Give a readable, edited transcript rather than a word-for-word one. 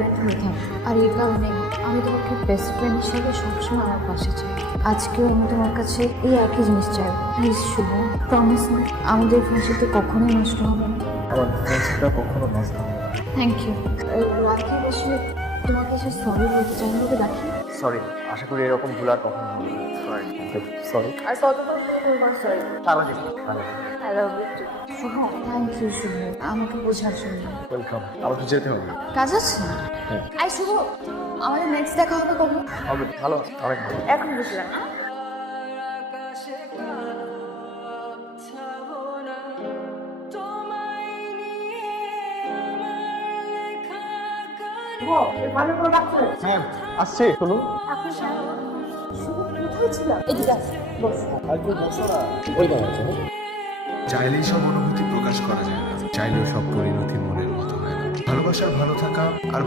Friend হয়ে থাকবো। আর এই কারণে আমি তোমাকে বেস্ট ফ্রেন্ড হিসেবে সবসময় আমার পাশে চাই। আজকেও আমি তোমার কাছে এই একই জিনিস চাই। প্লিজ শুভ, প্রমিস মি আমাদের ফ্রেন্ডশিপটা কখনোই নষ্ট হবে না। আমার ফ্রেন্ডশিপটা কখনো নষ্ট হবে না। Thank you. রাখি বসে তোমাকে এসে সরি বলতে চাই, আমাকে রাখি। সরি, আশা করি এরকম ভুল আর কখনো হবে না। সরি। আর কতবার তোমার সরি? সারা জীবন। I love you too. Shubho, thank you Shubho আমাকে বোঝার জন্য। ওয়েলকাম। আমার তো যেতে হবে। কাজ আছে? হ্যাঁ। আই শুভ, আমাদের নেক্সট দেখা হবে কবে? হবে, ভালো, অনেক ভালো। এখন বুঝলাম না। হ্যাঁ, আসছে শুনুন। শুভ কোথায় ছিলাম? এদিকে আসো, বসো। ওই দাম আছে। চাইলেই সব অনুভূতি প্রকাশ করা যায় না, চাইলেও সব পরিণতি মনের মতো হয় না। ভালোবাসার ভালো থাকা আর